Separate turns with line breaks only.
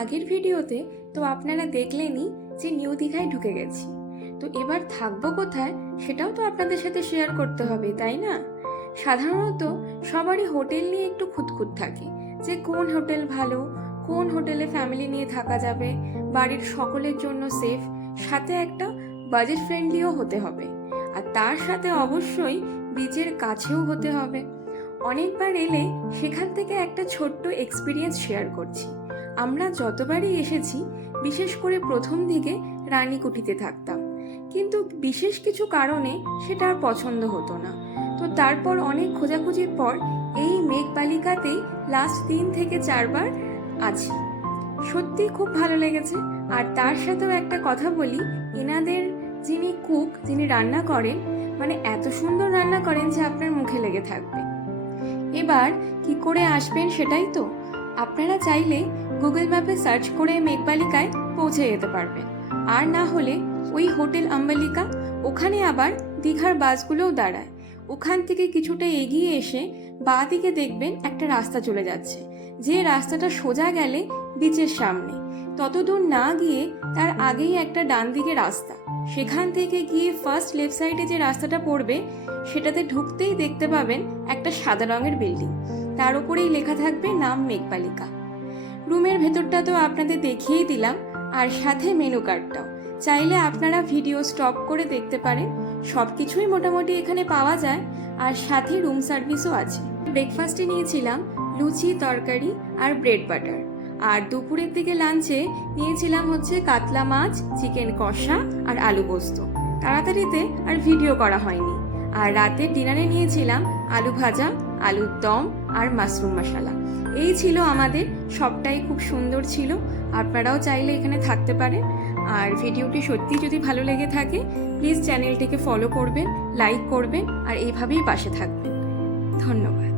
আগের ভিডিওতে তো আপনারা দেখলেনই যে নিউ দীঘায় ঢুকে গেছি। তো এবার থাকব কোথায় সেটাও তো আপনাদের সাথে শেয়ার করতে হবে, তাই না? সাধারণত সবারই হোটেল নিয়ে একটু খুঁতখুত থাকে, যে কোন হোটেল ভালো, কোন হোটেলে ফ্যামিলি নিয়ে থাকা যাবে, বাড়ির সকলের জন্য সেফ সাথে একটা বাজেট ফ্রেন্ডলিও হতে হবে। আর তার সাথে অবশ্যই বিচের কাছেও হতে হবে। অনেকবার এলে সেখান থেকে একটা ছোট্ট এক্সপিরিয়েন্স শেয়ার করছি। আমরা যতবারই এসেছি, বিশেষ করে প্রথম দিকে রানীকুঠিতে থাকতাম। কিন্তু বিশেষ কিছু কারণে সেটা আর পছন্দ হতো না। তো তারপর অনেক খোঁজাখুঁজির পর এই মেঘবালিকাতেই লাস্ট তিন থেকে চারবার আছি। সত্যি খুব ভালো লেগেছে। আর তার সাথেও একটা কথা বলি, এনাদের যিনি কুক যিনি রান্না করেন মানে এত সুন্দর রান্না করেন যে আপনার মুখে লেগে থাকবে। এবার কি করে আসবেন সেটাই তো। আপনারা চাইলে গুগল ম্যাপে সার্চ করে মেঘবালিকায় পৌঁছে যেতে পারবেন আর না হলে ওই হোটেল আম্বালিকা, ওখানে আবার দীঘার বাসগুলোও দাঁড়ায়। ওখান থেকে কিছুটা এগিয়ে এসে বাঁ দিকে দেখবেন একটা রাস্তা চলে যাচ্ছে। যে রাস্তাটা সোজা গেলে বিচের সামনে। ততদূর না গিয়ে তার আগেই একটা ডান দিকে রাস্তা। সেখান থেকে গিয়ে ফার্স্ট লেফট সাইডে যে রাস্তাটা পড়বে, সেটাতে ঢুকতেই দেখতে পাবেন একটা সাদা রঙের বিল্ডিং তার উপরেই লেখা থাকবে নাম মেঘবালিকা। রুমের ভেতরটা তো আপনাদের দেখিয়েই দিলাম, আর সাথে মেনু কার্ডটাও। চাইলে আপনারা ভিডিও স্টপ করে দেখতে পারেন সব কিছুই মোটামুটি এখানে পাওয়া যায়, আর সাথে রুম সার্ভিসও আছে। ব্রেকফাস্টে নিয়েছিলাম লুচি, তরকারি আর ব্রেড বাটার। আর দুপুরের দিকে লাঞ্চে নিয়েছিলাম হচ্ছে কাতলা মাছ, চিকেন কষা আর আলু পোস্ত। তাড়াতাড়িতে আর ভিডিও করা হয়নি। আর রাতের ডিনারে নিয়েছিলাম আলু ভাজা, আলুর দম আর মাশরুম মশালা। এই ছিল আমাদের, সবটাই খুব সুন্দর ছিল। আপনারাও চাইলে এখানে থাকতে পারেন। আর ভিডিওটি সত্যি যদি ভালো লেগে থাকে প্লিজ চ্যানেলটিকে ফলো করবেন লাইক করবেন, আর এইভাবেই পাশে থাকবেন। ধন্যবাদ।